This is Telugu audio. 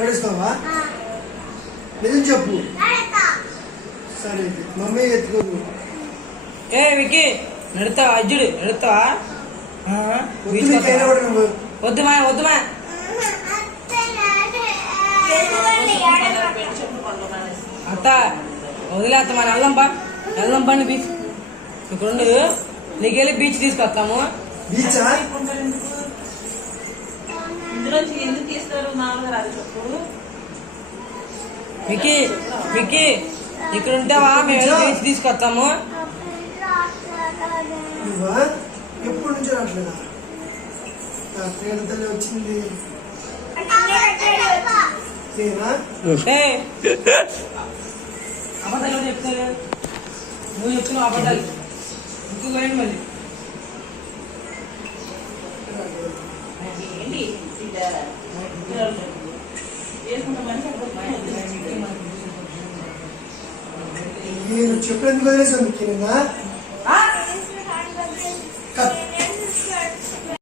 నడుస్తావా? నిజం చెప్పు. సరే మమ్మీ ఎత్తుకోదు. ఏ వికి నడుతావా? అజ్జుడు నడుతావా? వద్దుమా వద్దుమా అత్త వదిలేస్తా మన వెళ్దాం పండి బీచ్ ఇక్కడ నీకెళ్ళి బీచ్ తీసుకొస్తాము. బీచా? ఎందుకు తీస్తారు మామూలుగా చెప్పు. వికి వికి ఇక్కడ ఉంటావా? మేము బీచ్ తీసుకొస్తాము. ఎప్పటి నుంచో రావట్లేదా? తల్లి వచ్చింది. అబద్ధాలు చెప్తారు. నువ్వు చెప్తున్నావు అబద్ధాలు. ఇంకో మళ్ళీ నేను చెప్పేందుకు వదిలేసాను.